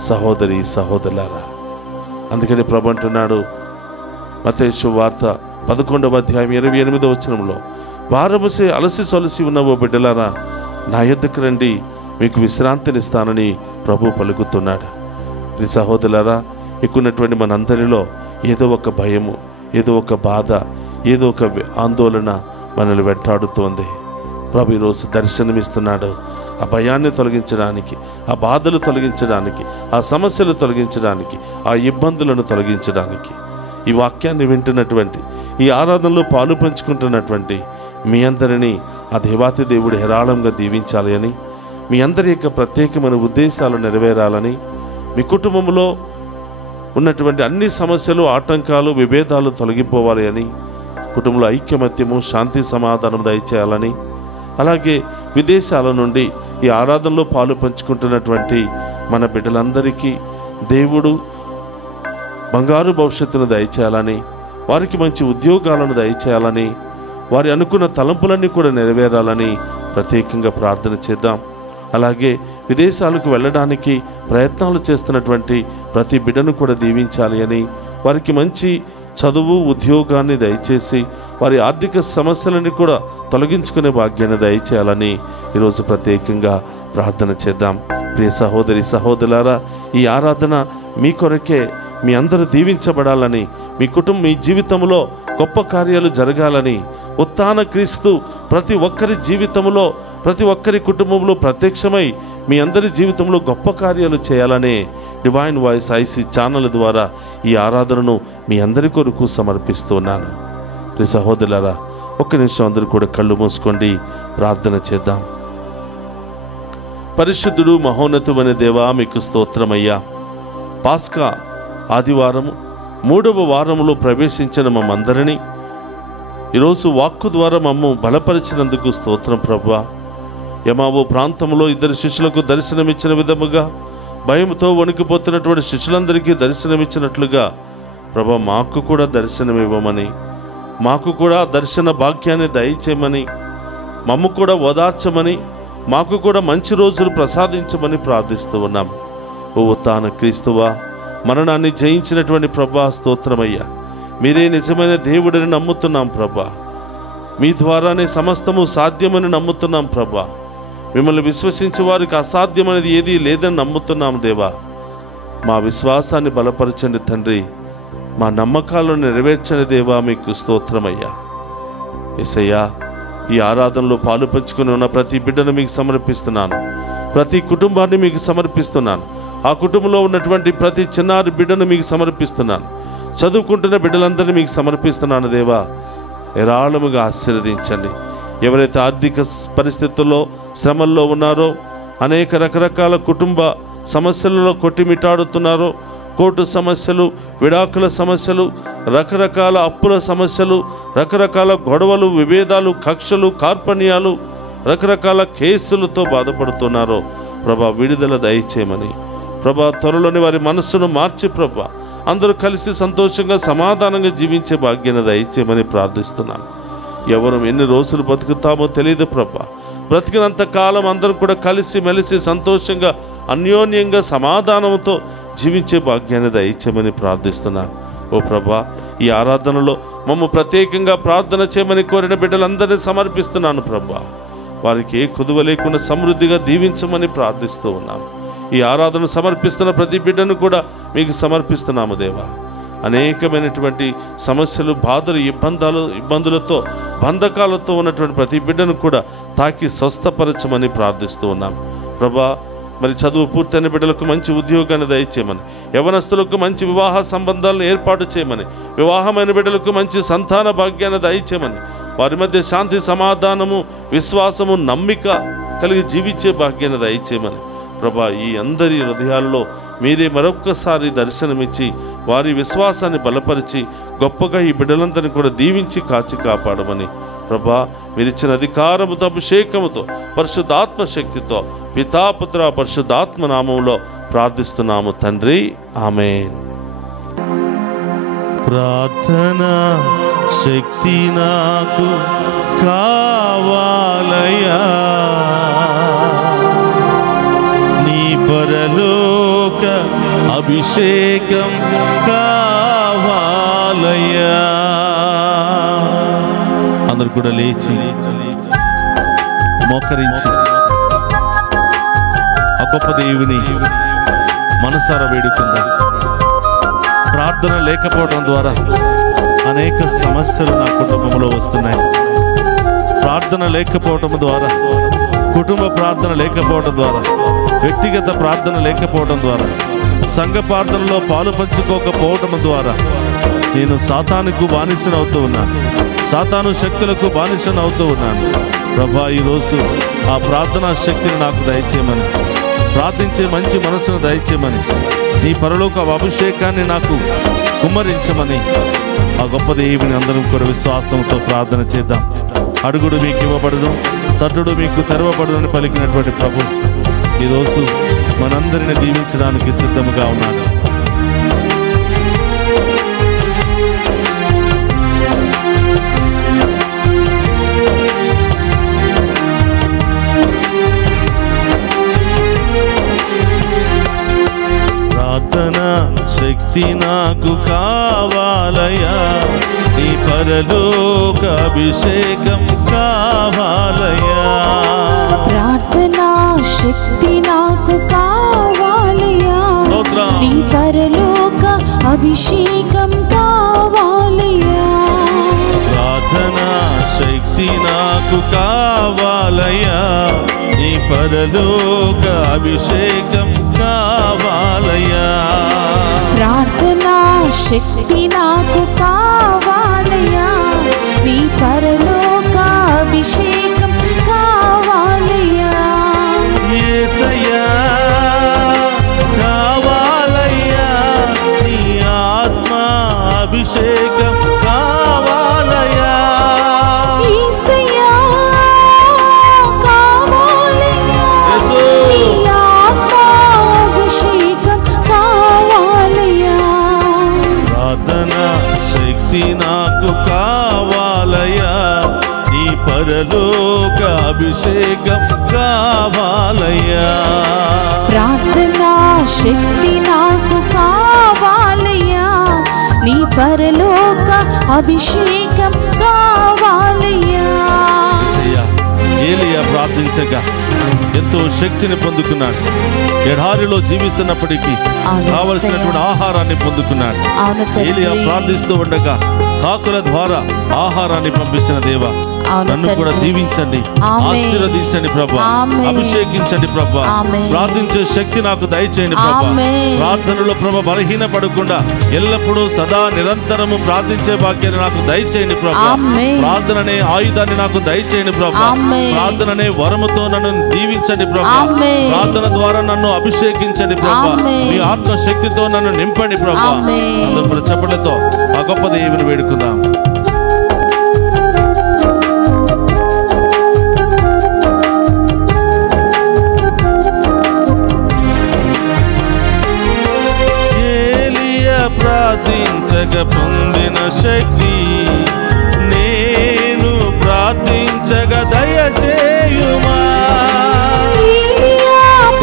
సహోదరి సహోదరులారా, అందుకని ప్రభు అంటున్నాడు మత్తయి సువార్త 11వ అధ్యాయం 28వ వచనంలో, భారముసే అలసి సొలసి ఉన్నవో బిడ్డలారా, నా యొద్దకు రండి, మీకు విశ్రాంతినిస్తానని ప్రభు పలుకుతున్నాడు. ప్రియ సహోదరులారా, ఎక్కున్నటువంటి మనందరిలో ఏదో ఒక భయము, ఏదో ఒక బాధ, ఏదో ఒక ఆందోళన మనల్ని వెంటాడుతోంది. ప్రభు ఈరోజు దర్శనమిస్తున్నాడు. ఆ భయాన్ని తొలగించడానికి, ఆ బాధలు తొలగించడానికి, ఆ సమస్యలు తొలగించడానికి, ఆ ఇబ్బందులను తొలగించడానికి, ఈ వాక్యాన్ని వింటున్నటువంటి, ఈ ఆరాధనలో పాలు పంచుకుంటున్నటువంటి మీ అందరినీ ఆ దేవాతి దేవుడు హేరాళంగా దీవించాలి అని, మీ అందరి యొక్క ప్రత్యేకమైన ఉద్దేశాలు నెరవేరాలని, మీ కుటుంబంలో ఉన్నటువంటి అన్ని సమస్యలు, ఆటంకాలు, విభేదాలు తొలగిపోవాలి అని, కుటుంబంలో ఐక్యమత్యము, శాంతి, సమాధానం దయచేయాలని, అలాగే విదేశాల నుండి ఈ ఆరాధనలో పాలు పంచుకుంటున్నటువంటి మన బిడ్డలందరికీ దేవుడు బంగారు భవిష్యత్తును దయచేయాలని, వారికి మంచి ఉద్యోగాలను దయచేయాలని, వారి అనుకున్న తలంపులన్నీ కూడా నెరవేరాలని ప్రత్యేకంగా ప్రార్థన చేద్దాం. అలాగే విదేశాలకు వెళ్ళడానికి ప్రయత్నాలు చేస్తున్నటువంటి ప్రతి బిడ్డను కూడా దీవించాలి అని, వారికి మంచి చదువు, ఉద్యోగాన్ని దయచేసి వారి ఆర్థిక సమస్యలని కూడా తొలగించుకునే భాగ్యాన్ని దయచేయాలని ఈరోజు ప్రత్యేకంగా ప్రార్థన చేద్దాం. ప్రియ సహోదరి సహోదరులారా, ఈ ఆరాధన మీ కొరకే, మీ అందరూ దీవించబడాలని, మీ మీ జీవితంలో గొప్ప కార్యాలు జరగాలని, ఉత్థాన క్రీస్తు ప్రతి ఒక్కరి జీవితంలో, ప్రతి ఒక్కరి కుటుంబంలో ప్రత్యక్షమై మీ అందరి జీవితంలో గొప్ప కార్యాలు చేయాలనే డివైన్ వాయిస్ ఐసీ ఛానల్ ద్వారా ఈ ఆరాధనను మీ అందరి కొరకు సమర్పిస్తున్నాను. ప్రియ సహోదరులారా, ఒక్క నిమిషం అందరూ కూడా కళ్ళు మూసుకోండి, ప్రార్థన చేద్దాం. పరిశుద్ధుడు మహోన్నతమైన దేవా, మీకు స్తోత్రమయ్యా. పాస్కా ఆదివారము 3వ వారంలో ప్రవేశించిన మమ్మందరినీ ఈరోజు వాక్కు ద్వారా మమ్ము బలపరిచినందుకు స్తోత్రం ప్రభువా. యమావో ప్రాంతంలో 2 శిష్యులకు దర్శనమిచ్చిన విధముగా భయంతో వణికిపోతున్నటువంటి శిష్యులందరికీ దర్శనమిచ్చినట్లుగా ప్రభా, మాకు కూడా దర్శనమివ్వమని, మాకు కూడా దర్శన భాగ్యాన్ని దయచేయమని, మమ్ము కూడా ఓదార్చమని, మాకు కూడా మంచి రోజులు ప్రసాదించమని ప్రార్థిస్తూ ఉన్నాం. ఓ ఉత్థాన క్రీస్తువా, మరణాన్ని జయించినటువంటి ప్రభా స్తోత్రమయ్యా. మీరే నిజమైన దేవుడిని నమ్ముతున్నాం ప్రభా. మీ ద్వారానే సమస్తము సాధ్యమని నమ్ముతున్నాం ప్రభా. మిమ్మల్ని విశ్వసించే వారికి అసాధ్యమైనది ఏదీ లేదని నమ్ముతున్నాం దేవా. మా విశ్వాసాన్ని బలపరచండి తండ్రి, మా నమ్మకాలను నెరవేర్చని దేవా, మీకు స్తోత్రమయ్యా. యేసయ్యా, ఈ ఆరాధనలో పాలు పంచుకుని ఉన్న ప్రతి బిడ్డను మీకు సమర్పిస్తున్నాను, ప్రతి కుటుంబాన్ని మీకు సమర్పిస్తున్నాను. ఆ కుటుంబంలో ఉన్నటువంటి ప్రతి చిన్నారి బిడ్డను మీకు సమర్పిస్తున్నాను. చదువుకుంటున్న బిడ్డలందరినీ మీకు సమర్పిస్తున్నాను దేవా. ఏరాళముగా ఆశీర్వదించండి. ఎవరైతే ఆర్థిక పరిస్థితుల్లో శ్రమల్లో ఉన్నారో, అనేక రకరకాల కుటుంబ సమస్యలలో కొట్టిమిట్టాడుతున్నారో, కోర్టు సమస్యలు, విడాకుల సమస్యలు, రకరకాల అప్పుల సమస్యలు, రకరకాల గొడవలు, విభేదాలు, కక్షలు, కార్పణ్యాలు, రకరకాల కేసులతో బాధపడుతున్నారో ప్రభా విడుదల దయచేయమని, ప్రభా త్వరలోని వారి మనస్సును మార్చి ప్రభా అందరూ కలిసి సంతోషంగా సమాధానంగా జీవించే భాగ్యాన్ని దయచేయమని ప్రార్థిస్తున్నాను. ఎవరు ఎన్ని రోజులు బతుకుతామో తెలియదు ప్రభా. బ్రతికినంత కాలం అందరూ కూడా కలిసి మెలిసి సంతోషంగా అన్యోన్యంగా సమాధానంతో జీవించే భాగ్యాన్ని దయచేయమని ప్రార్థిస్తున్నాను. ఓ ప్రభా, ఈ ఆరాధనలో మమ్మ ప్రత్యేకంగా ప్రార్థన చేయమని కోరిన బిడ్డలందరినీ సమర్పిస్తున్నాను ప్రభా. వారికి ఏ కొదువ లేకుండా సమృద్ధిగా దీవించమని ప్రార్థిస్తూ ఉన్నాము. ఈ ఆరాధన సమర్పిస్తున్న ప్రతి బిడ్డను కూడా మీకు సమర్పిస్తున్నాము దేవా. అనేకమైనటువంటి సమస్యలు, బాధలు, ఇబ్బందులతో, బంధకాలతో ఉన్నటువంటి ప్రతి బిడ్డను కూడా తాకి స్వస్థపరచమని ప్రార్థిస్తూ ఉన్నాం ప్రభా. మరి చదువు పూర్తయిన బిడ్డలకు మంచి ఉద్యోగాన్ని దయచేయమని, యవనస్తులకు మంచి వివాహ సంబంధాలను ఏర్పాటు చేయమని, వివాహమైన బిడ్డలకు మంచి సంతాన భాగ్యాన్ని దయచేయమని, వారి మధ్య శాంతి, సమాధానము, విశ్వాసము, నమ్మిక కలిగి జీవించే భాగ్యాన్ని దయచేయమని ప్రభా. ఈ అందరి హృదయాల్లో మీరే మరొక్కసారి దర్శనమిచ్చి వారి విశ్వాసాన్ని బలపరిచి గొప్పగా ఈ బిడ్డలందరినీ కూడా దీవించి కాచి కాపాడమని ప్రభా. మీరిచ్చిన అధికారముతో, అభిషేకముతో, పరిశుద్ధాత్మ శక్తితో పితాపుత్ర పరిశుద్ధాత్మ నామములో ప్రార్థిస్తున్నాము తండ్రి, ఆమేన్. ప్రార్థనా శక్తి నాకు కావాలయా, నీ పరలోక అభిషేకం కావాలయా. అందరూ కూడా లేచి మోకరించి ఆ గొప్ప దేవుని మనసారా వేడుకుందాం. ప్రార్థన లేకపోవడం ద్వారా అనేక సమస్యలు నా కుటుంబంలో వస్తున్నాయి. ప్రార్థన లేకపోవడం ద్వారా, కుటుంబ ప్రార్థన లేకపోవడం ద్వారా, వ్యక్తిగత ప్రార్థన లేకపోవడం ద్వారా, సంఘ ప్రార్థనలో పాలు పంచుకోకపోవడం ద్వారా నేను సాతానుకు బానిసనవుతూ ఉన్నాను. సాతాను శక్తులకు బానిసనవుతూ ఉన్నాను. ప్రభా, ఈరోజు ఆ ప్రార్థనా శక్తిని నాకు దయచేయమని, ప్రార్థించే మంచి మనసును దయచేయమని, నీ పరలోక అభిషేకాన్ని నాకు కుమ్మరించమని ఆ గొప్ప దేవుని అందరం కూడా విశ్వాసంతో ప్రార్థన చేద్దాం. అడుగుడు మీకు ఇవ్వబడును, తట్టుడు మీకు తెరవబడును అని పలికినటువంటి ప్రభు ఈరోజు మనందరిని దీవించడానికి సిద్ధముగా ఉన్నాడు. ప్రార్థనా శక్తి నాకు కావాలయా, నీ పరలోక అభిషేకం కావాలయా. ప్రార్థనా శక్తి నాకు కావాలయా, నీ పరలోక అభిషేకం కావాలయా. ప్రార్థనా శక్తి నాకు కావాలయా, నీ పరలోక అభిషేకం కావాలయా. ప్రార్థనా శక్తి నాకు కావాలయా, నీ పరలోక అభిషేకం కావాలయా. యేసయ్యా కావాలయ్యా, నీ ఆత్మ అభిషేకం కావాలయ్యా. యేసయ్యా కావాలయ్యా, నీ ఆత్మ అభిషేకం కావాలయ్యా. ప్రార్థనా శక్తి నాకు కావాలయ్యా, నీ పరలోక అభిషేకం కావాలయ్యా. ప్రార్థనా శక్తి నాకు కావాలయ్యా, నీ పరలోక అభిషేకం కావాలయ్యా. ఏలియా ప్రార్థించగా ఎంతో శక్తిని పొందుకున్నాడు. ఎడారిలో జీవిస్తున్నప్పటికీ కావలసినటువంటి ఆహారాన్ని పొందుకున్నాడు. ఏలియా ప్రార్థిస్తూ ఉండగా కాకుల ద్వారా ఆహారాన్ని పంపించిన దేవా, నన్ను కూడా దీవించండి, ఆశీర్వదించండి ప్రభా, అభిషేకించండి ప్రభా. ప్రార్థించే శక్తి నాకు దయచేయండి ప్రభా. ప్రార్థనలో ప్రభా బలహీన పడకుండా ఎల్లప్పుడూ సదా నిరంతరము ప్రార్థించే భాగ్యాన్ని నాకు దయచేయండి ప్రభా. ప్రార్థన అనే ఆయుధాన్ని నాకు దయచేయండి ప్రభా. ప్రార్థన అనే వరముతో నన్ను దీవించండి ప్రభా. ప్రార్థన ద్వారా నన్ను అభిషేకించండి ప్రభా. మీ ఆత్మశక్తితో నన్ను నింపండి ప్రభా. అందరూ చప్పట్లతో ఆ గొప్ప దేవుని వేడుకుందాం. ప్రార్థించక పొందిన శక్తి నేను ప్రార్థించక దయచేయుమా.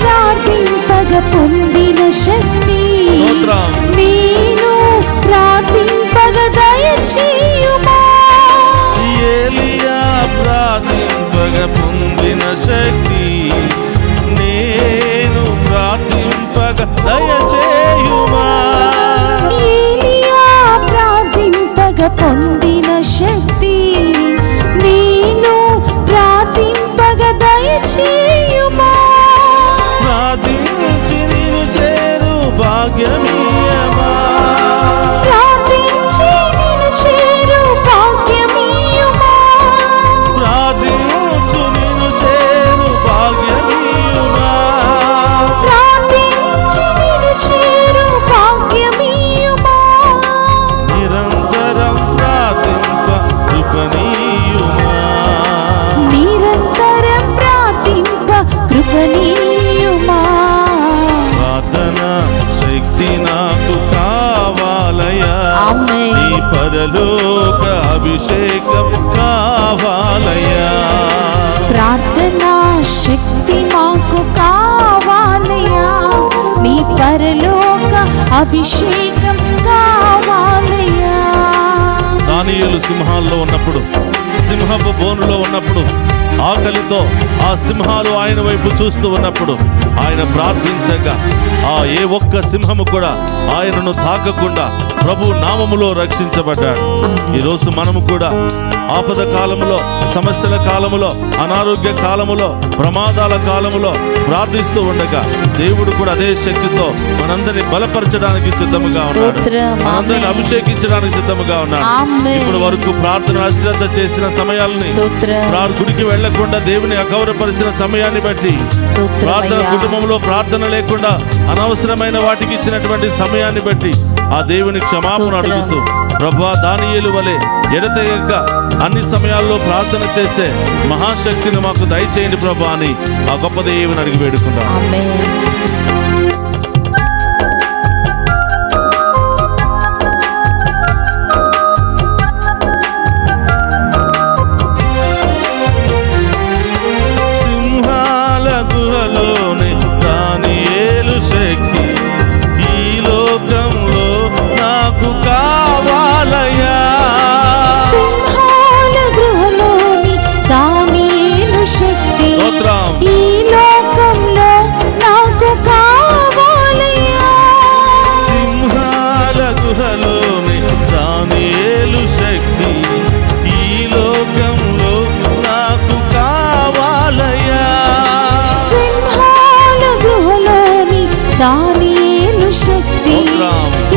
ప్రార్థింపగ పొందిన శక్తి నేను ప్రార్థింపగ దయచేయుమా. ఏలియా ప్రార్థింపగ పొందిన శక్తి నేను ప్రార్థింపగ దయచేయుమా. పొందిన శక్తి నేను ప్రార్థింపగ దయచేయుమా. ప్రార్థించి నిన్ను చేరు భాగ్యమీయమా. ప్రార్థించి నిన్ను చేరు భాగ్యమీయమా. ప్రార్థించు నిన్ను చేరు భాగ్యమీయమా. ప్రార్థించి నిన్ను చేరు భాగ్యమీయమా. నిరంతరం ప్రార్థింప కృపణీయుమా. నిరంతరం ప్రార్థింప కృపణీయుమా. ప్రార్థన శక్తి నాకు కావాలయా. ఈ పరలోక అభిషేకం కావాలయా. ప్రార్థనా శక్తి మాకు కావాలయా. నీ పరలోక అభిషేకం కావాలయా. దానియేలు సింహాల్లో ఉన్నప్పుడు, సింహపు బోనులో ఉన్నప్పుడు, ఆకలితో ఆ సింహాలు ఆయన వైపు చూస్తూ ఉన్నప్పుడు ఆయన ప్రార్థించగా ఏ ఒక్క సింహము కూడా ఆయనను తాకకుండా ప్రభు నామములో రక్షించబడ్డాడు. ఈరోజు మనము కూడా ఆపద కాలములో, సమస్యల కాలములో, అనారోగ్య కాలములో, ప్రమాదాల కాలములో ప్రార్థిస్తూ ఉండగా దేవుడు కూడా అదే శక్తితో మనందరినీ బలపరచడానికి సిద్ధముగా ఉన్నాడు. మనందరిని అభిషేకించడానికి సిద్ధముగా ఉన్నాడు. ఇప్పుడు వరకు ప్రార్థన అశ్రద్ధ చేసిన సమయాలని, గుడికి వెళ్లకుండా దేవుని అగౌరవపరిచిన సమయాన్ని బట్టి, ప్రార్థన కుటుంబంలో ప్రార్థన లేకుండా అనవసరమైన వాటికి ఇచ్చినటువంటి సమయాన్ని బట్టి ఆ దేవుని క్షమాపణ అడుగుతూ ప్రభువా దానియేలు వలె ఎడతెగక అన్ని సమయాల్లో ప్రార్థన చేసే మహాశక్తిని మాకు దయచేయండి ప్రభా అని ఆ గొప్ప దేవుని అడిగి వేడుకున్నాం. సింహాల గుహలోని దానియేలు శక్తి ఈ లోకంలో నాకు కావాలయా. సింహాల గృహలోని దానియేలు శక్తి ఈ లోకంలో నాకు కావాలయా. సింహాల గుహలోని దానియేలు శక్తి ఈ లోకంలో నాకు కావాలయా. సింహాల గృహలోని దానియేలు శక్తి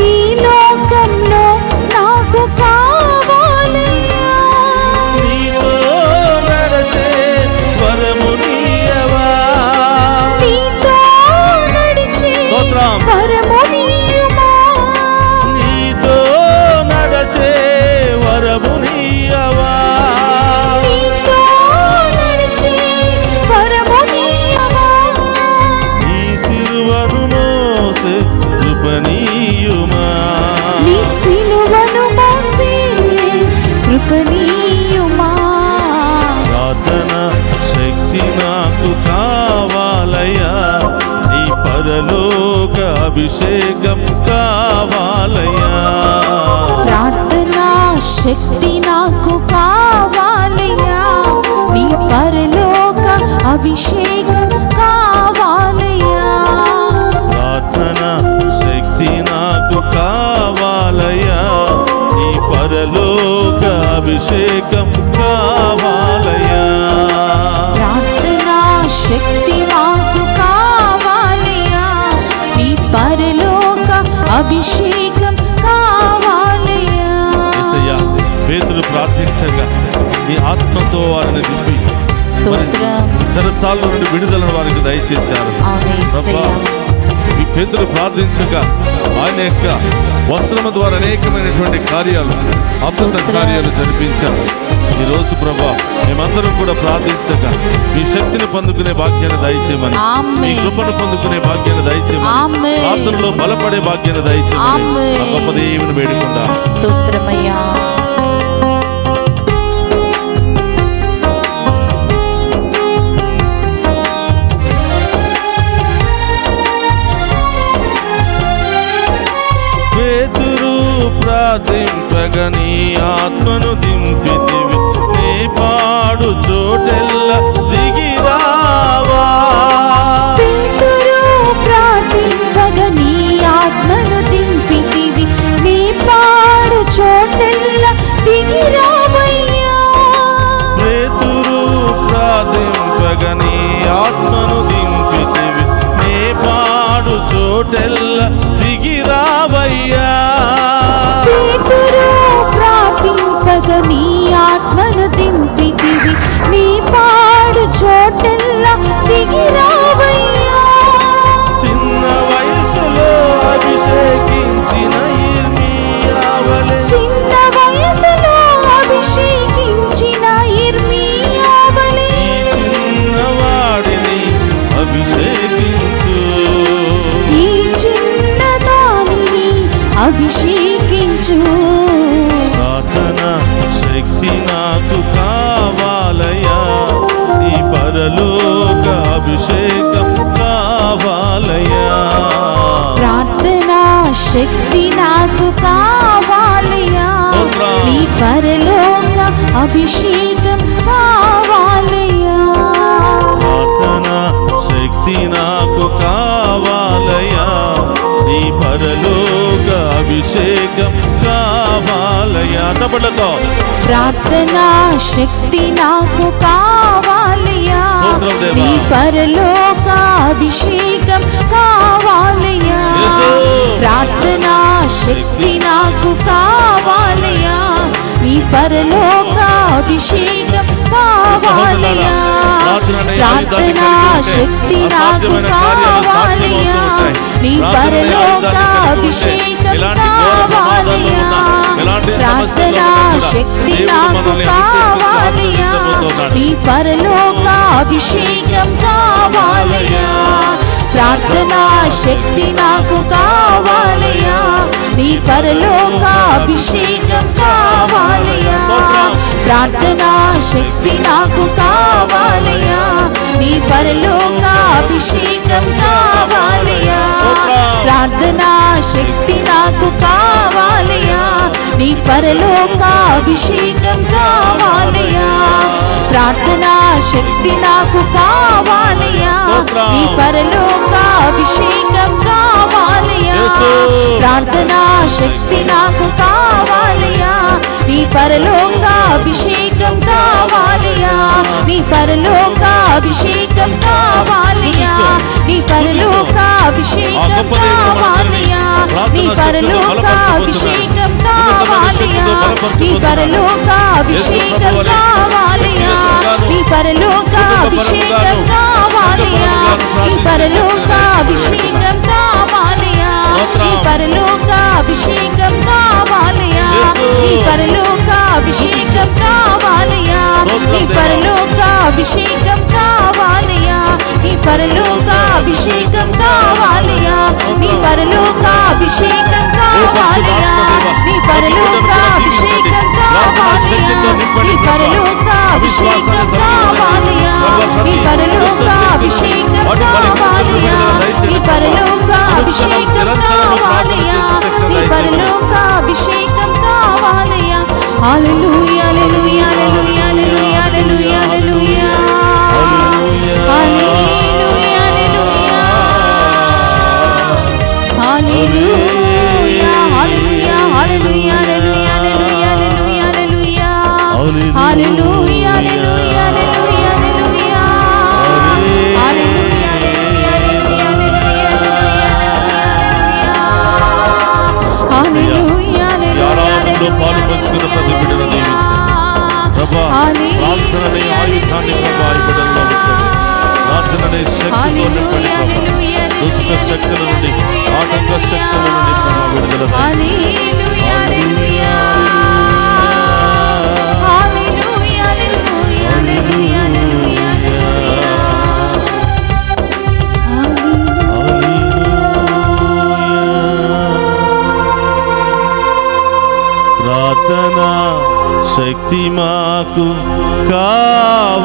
ఈ లోకంలో నాకు కావాలయా. నీతో నడచే వరము నీయవా. నీతో నడిచే వరము నీయుమా. నీతో నడచే వరము నీయవా. నీతో నడిచే వరము నీయవా. నీ సిలువను మోసే కృపణీయుమా. నీ సిలువను మోసే కృపణీయుమా. ప్రార్థన శక్తి నాకు కావాలయా. ఈ పరలోక అభిషేకం కావాలయా. ప్రార్థనా శక్తి నాకు కావాలయా. నీ పరలోక అభిషేకం కావాలయా. ప్రార్థన శక్తి నాకు కావాలయా. ఈ పరలోక అభిషేకం కావాలయ్యా. ప్రార్థనా శక్తి మాకు కావాలయ్యా, నీ పరలోక అభిషేకం కావాలయ్యా. యేసయ్యా, పేతురు ప్రార్థించగా నీ ఆత్మతో వారిని దింపి సరసాల నుండి విడుదలను వారికి దయచేశారు. ఈ పేతురు ప్రార్థించగా ఆయన యొక్క వస్త్రము ద్వారా అనేకమైనటువంటి కార్యాలు, అద్భుత కార్యాలు జరిపించారు. ఈ రోజు ప్రభా మేమందరం కూడా ప్రార్థించగా మీ శక్తిని పొందుకునే భాగ్యాన్ని దయచేయమని, మీ కృపను పొందుకునే భాగ్యాన్ని దయచేయమని, ప్రార్థనలో బలపడే భాగ్యాన్ని దయచేయమని ఆ గొప్ప దేవుని వేడుకుంటా. స్తోత్రమయ్యా. ప్రార్థింపగా నీ ఆత్మను దింపితివి, నీ పాడు చోటెల్ల దిగిరావా. పేతురు ప్రార్థింపగా నీ ఆత్మను దింపితివి, నీ పాడు చోటెల్ల దిగిరావయ్యా. పేతురు ప్రార్థింపగా నీ ఆత్మను దింపితివి, నీ పాడు చోటెల్ల దిగిరావయ్యా. నీ ఆత్మను దింపితివి, నీ పాడు చోటెల్లా దిగిరావయ్యా. చిన్న వయసులో అభిషేకించిన ఇర్మీయావలే, చిన్న వయసులో అభిషేకించిన ఇర్మీయావలే, ఈ చిన్నవాడిని అభిషేకించు, ఈ చిన్నదానిని అభిషేకించు. శక్తి నాకు కావాలయ్యా, ఈ పరలోక అభిషేకం కావాలయ్యా. ప్రార్థనా శక్తి నాకు కావాలయ్యా, నీ పరలోక అభిషేకం కావాలయ్యా. ప్రార్థనా శక్తి నాకు కావాలయ్యా, నీ పరలోక అభిషేకం కావాలయ్యా. చప్పట్లతో ప్రార్థనా శక్తి నాకు కావాలయ్యా, నీ పరలోక అభిషేకం కావాలయ్యా. ప్రార్థనా శక్తి నాకు కావాలయ్యా, నీ పరలోక అభిషేకం కావాలయ్యా. ప్రార్థనా శక్తి నాకు కావాలయ్యా, నీ పరలోక అభిషేకం కావాలయ్యా. ప్రార్థనా శక్తి నాకు కావాలయ్యా, నీ పరలోక అభిషేకం కావాలయ్యా. ప్రార్థనా శక్తి నాకు కావాలయ్యా, నీ పరలోక అభిషేకం కావాలయ్యా. ప్రార్థనా శక్తి నాకు కావాలయ్యా, నీ పరలోక అభిషేకం కావాలయ్యా. ప్రార్థనా శక్తి నాకు కావాలయ్యా, నీ పరలోక అభిషేకం కావాలయ్యా. ప్రార్థనా శక్తి నాకు కావాలయ్యా, నీ పరలోక అభిషేకం కావాలయ్యా. ప్రార్థనా శక్తి నాకు కావాలయ్యా, నీ పరలోక అభిషేకం కావాలయ్యా. నీ పరలోక అభిషేకం కావాలయ్యా, నీ పరలోక అభిషేకం కావాలయ్యా. నీ పరలోక అభిషేకం కావాలయ్యా, నీ పరలోక అభిషేకం కావాలయ్యా. నీ పరలోక అభిషేకం కావాలయ్యా, నీ పరలోక అభిషేకం కావాలయ్యా. నీ పరలోక అభిషేకం కావాలయ్యా, నీ పరలోక అభిషేకం కావాలయ్యా. నీ పరలోక అభిషేకం కావాలయ్యా, నీ పరలోక అభిషేకం కావాలయ్యా. నీ పరలోక అభిషేకం కావాలయ్యా, నీ పరలోక అభిషేకం కావాలయ్యా. నీ పరలోక అభిషేకం కావాలయ్యా, నీ పరలోక అభిషేకం కావాలయ్యా. నీ పరలోక అభిషేకం కావాలయ్యా, నీ పరలోక అభిషేకం కావాలయ్యా. హల్లెలూయా హల్లెలూయా హల్లెలూయా హల్లెలూయా హల్లెలూయా హల్లెలూయా హల్లెలూయా హల్లెలూయా హల్లెలూయా హల్లెలూయా హల్లెలూయా హల్లెలూయా హల్లెలూయా హల్లెలూయా. పంచుకున్న ప్రతి బిడ్డను దీవించండి ప్రభా. ప్రార్థనని ఆయుధాన్ని ప్రభా ఈ బిడ్డల్లో ఉంచండి. ప్రార్థనని శక్తితో నింపండి ప్రభా. దుష్ట శక్తుల నుండి, ఆటంక శక్తుల నుండి ప్రభా విడుదల ప్రార్థనా శక్తి మాకు కావాలయ్యా,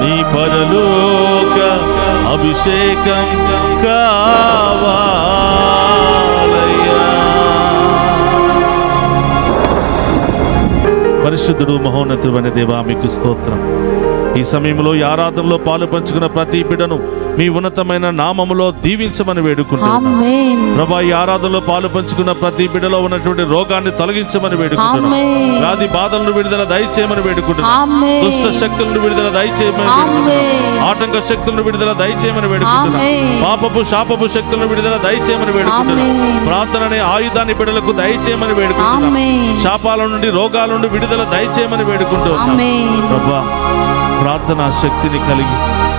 నీ పరలోక అభిషేకం కావాలయ్యా. పరిశుద్ధుడు మహోన్నతుడైన దేవా మీకు స్తోత్రం. ఈ సమయంలో ఈ ఆరాధనలో పాలు పంచుకున్న ప్రతి బిడ్డను మీ ఉన్నతమైన నామములో దీవించమని వేడుకుంటున్నాను ప్రభా. ఈ ఆరాధనలో పాలు పంచుకున్న ప్రతి బిడ్డలో ఉన్నటువంటి రోగాన్ని తొలగించమని వేడుకుంటున్నాను. వ్యాధి బాధలను విడుదల దయచేయమని వేడుకుంటున్నాను. దుష్ట శక్తులను విడుదల దయచేయమని వేడుకుంటున్నాను. ఆటంక శక్తులను విడుదల దయచేయమని వేడుకుంటున్నాను. పాపపు శాపపు శక్తులను విడుదల దయచేయమని వేడుకుంటున్నాను. ప్రార్థననే ఆయుధాన్ని బిడ్డలకు దయచేయమని వేడుకుంటున్నాను. శాపాల నుండి రోగాల నుండి విడుదల దయచేయమని వేడుకుంటున్నాను ప్రభా. ప్రార్థనా శక్తిని కలిగి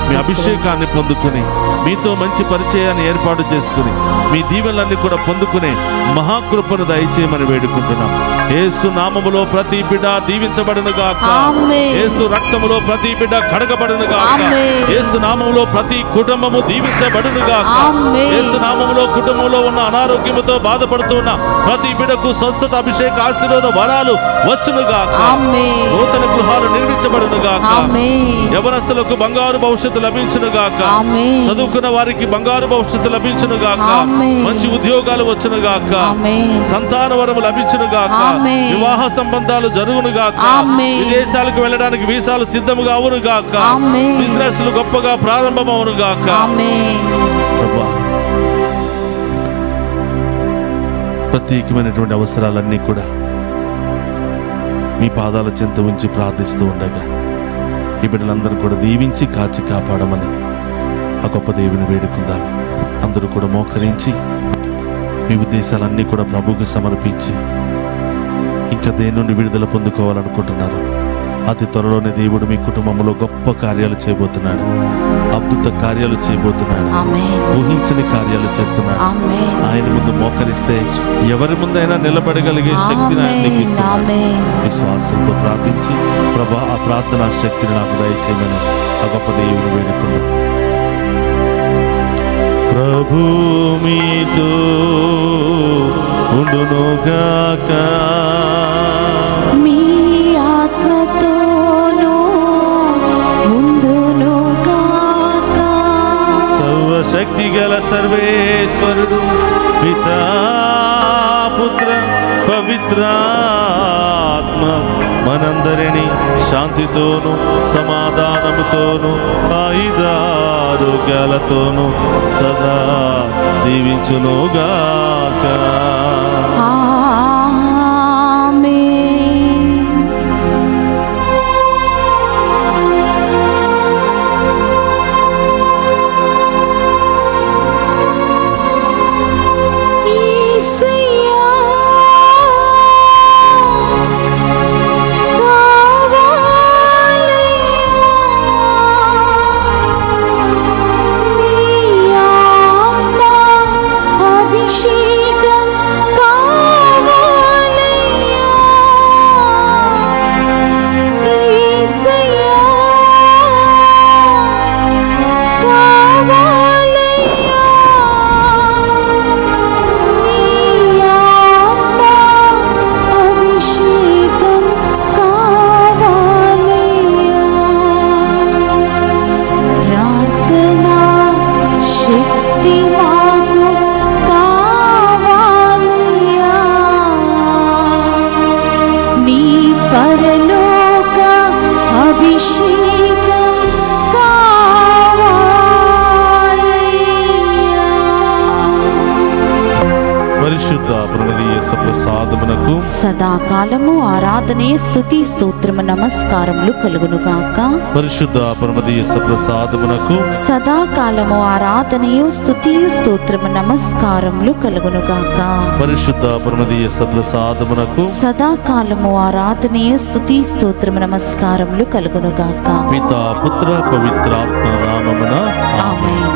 మీ అభిషేకాన్ని పొందుకుని మీతో మంచి పరిచయాన్ని ఏర్పాటు చేసుకుని మీ దీవెనలన్నీ కూడా పొందుకునే మహాకృపను దయచేయమని వేడుకుంటున్నాం. యేసు నామములో ప్రతి బిడ్డ దీవించబడును గాక. యేసు రక్తములో ప్రతి బిడ్డ కడగబడును గాక. యేసు నామములో ప్రతి కుటుంబము దీవించబడును గాక. యేసు నామములో కుటుంబంలో ఉన్న అనారోగ్యముతో బాధపడుతున్న ప్రతి బిడ్డకు స్వస్థత, అభిషేక, ఆశీర్వాద వరాలు వచ్చును గాక. నూతన గృహాలు నిర్మించబడును గాక. యవనస్తులకు బంగారు భవిష్యత్తు లభించును గాక. చదువుకున్న వారికి బంగారు భవిష్యత్తు లభించును గాక. మంచి ఉద్యోగాలు వచ్చును గాక. సంతాన వరము లభించును గాక. వివాహ సంబంధాలు జరుగును గాక. విదేశాలకు వెళ్ళడానికి వీసాలు సిద్ధముగా అవును గాక. బిజినెస్లు గొప్పగా ప్రారంభం అవును గాక. ప్రత్యేకమైనటువంటి అవసరాలన్నీ కూడా మీ పాదాల చెంత ఉంచి ప్రార్థిస్తూ ఉండగా ఈ బిడ్డలందరూ కూడా దీవించి కాచి కాపాడమని ఆ గొప్ప దేవుని వేడుకుందాం. అందరూ కూడా మోకరించి మీ ఉద్దేశాలన్నీ కూడా ప్రభువుకు సమర్పించి ఇంకా దేని నుండి విడుదల పొందుకోవాలనుకుంటున్నారు. అతి త్వరలోనే దేవుడు మీ కుటుంబంలో గొప్ప కార్యాలు చేయబోతున్నాడు. అద్భుత కార్యాలు చేయబోతున్నాడు. ఊహించని కార్యాలు చేస్తున్నాడు. ఆయన ముందు మోకరిస్తే ఎవరి ముందైనా నిలబడగలిగే శక్తిని ఆయన నీకు ఇస్తున్నాడు. విశ్వాసంతో ప్రార్థించి ప్రభా ఆ ప్రార్థనా శక్తిని నాకు దయచేయమని ఆ గొప్ప దేవుని వేడుకున్నాను. ప్రభు మీతో ఉండునుగాక. మీ ఆత్మతోనూ ఉండునుగాక. సర్వశక్తి గల సర్వేశ్వరుడు పితా పుత్ర పవిత్రాత్మ మనందరినీ శాంతితోను సమాధానముతోను ఆయుధారోగ్యాలతోను సదా దీవించునుగాక. అభిషేకం ప్రసాదమునకు సదాకాలము ఆరాధనే స్తుతి స్తోత్రము నమస్కారములు కలుగునుగాక. పరిశుద్ధ పరమదీయ ప్రసాదమునకు సదాకాలము ఆరాధనయు స్తుతియు స్తోత్రము నమస్కారములు కలుగునుగాక. పరిశుద్ధ పరమదీయ ప్రసాదమునకు సదాకాలము ఆరాధనయు స్తుతి స్తోత్రము నమస్కారములు కలుగునుగాక. పితా పుత్ర పవిత్రాత్మ నామమున ఆమేన్.